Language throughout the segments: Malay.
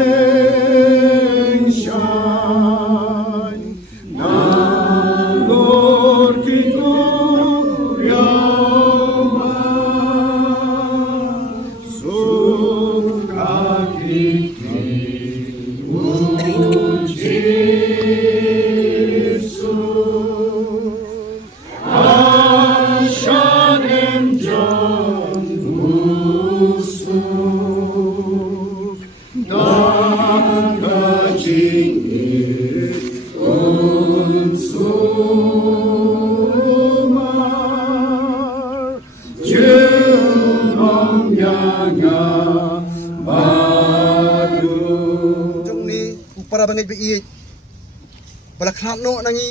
banting shine. Now, Lord, King Yama, Sukakiti, Ujisu, Ashanem John Usuk, Dakajing Unsumar, Junong Yanga Madu. Trong ni para bangit biit balakhat no nangi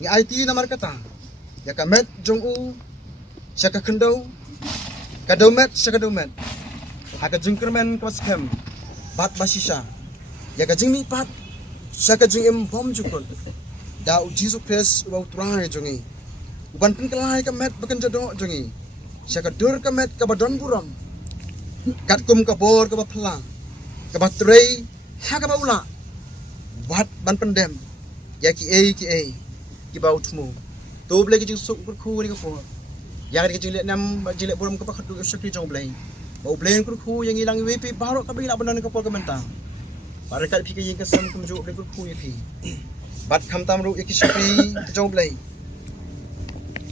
ngi IT namar kata ya kamet jong u syaka kendau kadomet syaka domet haka jingkermen kwaskem bat basisha ya ka jingmi pat syaka jing em bom jukun da u Jesus Christ wa utrai jongi uban pin kelai kamet bakan jado jongi syaka dur kamet ka badon buram kat kum kabor ka bapla ka batrei haka baula wat ban pendem ya ki bau tmu to ble ki suk khu ni ka po ya ki jile nam jile buram ka pakhatu sakri jong ble bau ble khu yang ilang wp baro ka bila banan ka po ka menta para ka phiki yang ka sam kum jo ble khu ni phi bat kham tam ru ki sakri jong ble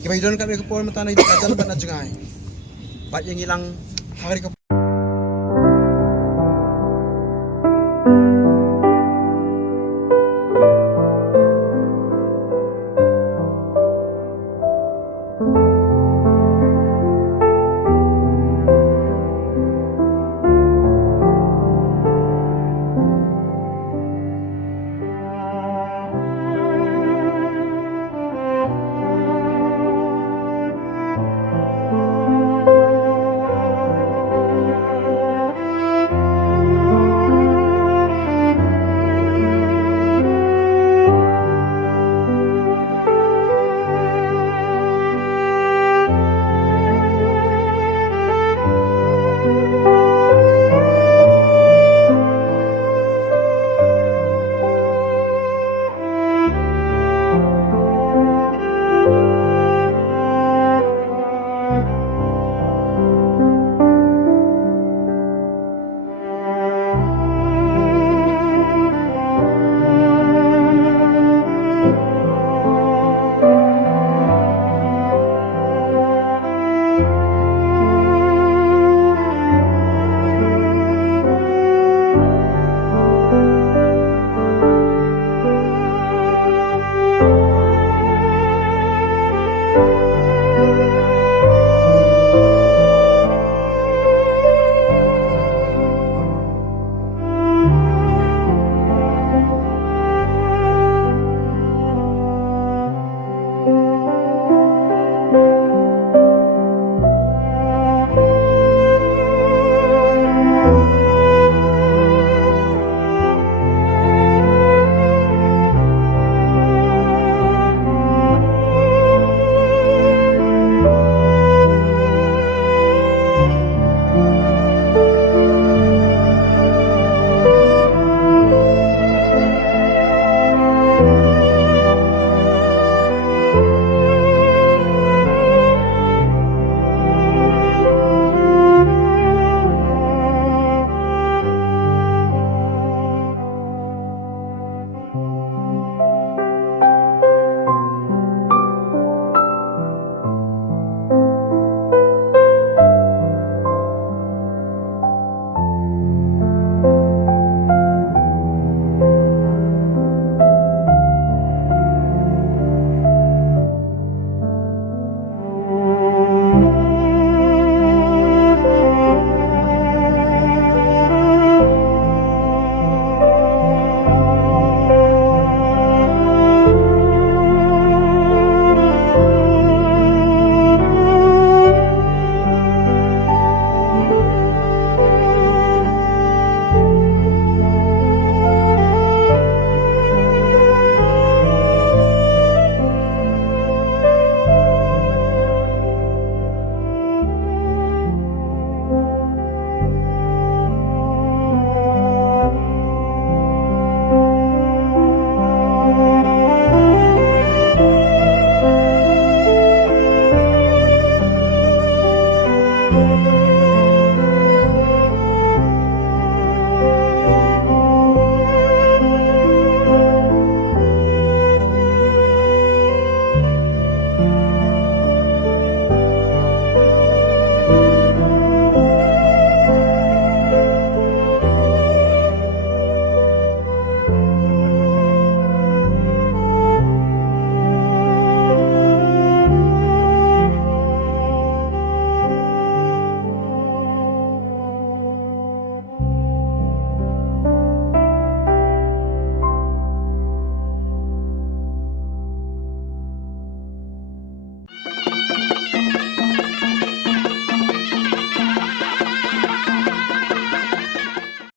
ki bai don ka po menta nai ka jan ban ajngai bat yang ilang hari ka